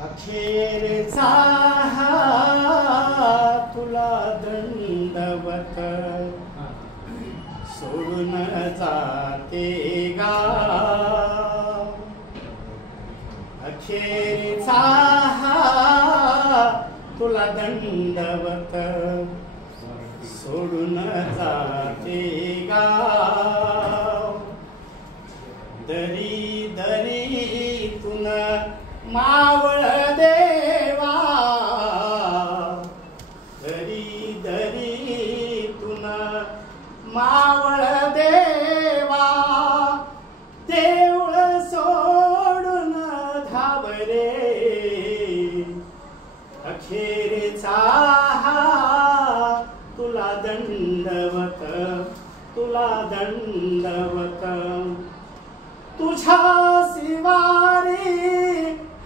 अखेरचा तुला दंडवत सोडून जाते गाव. अखेरचा तुला दंडवत सोडून जाते गाव. दरी दरी तुन मावळ देवा, दरी दरी तुन मावळ देवा. देऊळ सोडून धावरे अखेरचा तुला दंडवत, तुला दंडवत. तुझ्या शिवारी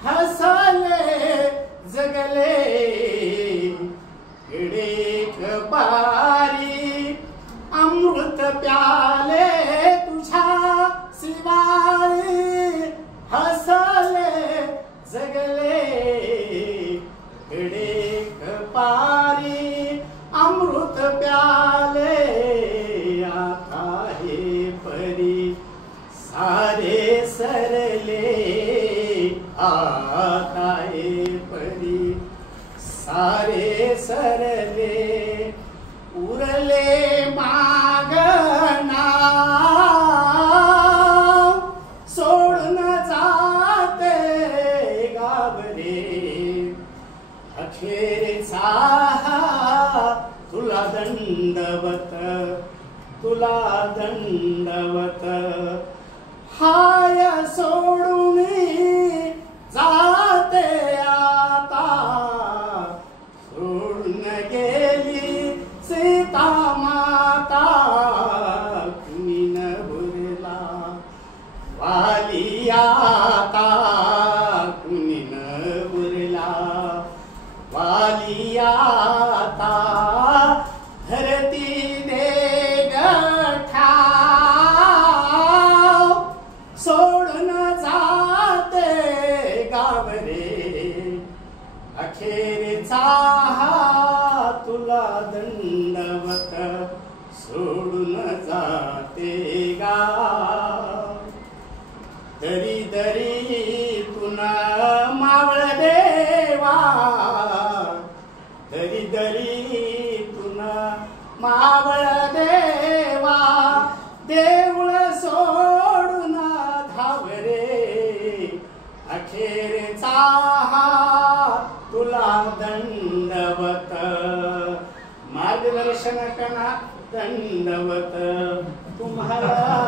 हसले जगले किडेक बारी अमृत प्याले. तुझ्या शिवारी हसले जगले किडेक बारी अमृत प्याले. आता हे परी सारे सरले, आता हे परी सारे सरले. उरले मागना सोडून जाते गावरे. अखेरचा तुला दंडवत, तुला दंडवत. हाय सोडून जाते आता, सोडून गेली सीता माता. कुणी न उरला वाली आता, कुणी न उरला वाली आता. धरती दे गठा सोडून जाते गावरे. अखेरचा तुला दंडवत सोडून जाते गाव. दरी दरी तुना मावळ देवा, दरी दरी तुना मावळ देवा. देऊळ सोडून धावरे अखेरचा तुला दंडवत. मार्गदर्शन करा दंडवत तुम्हाला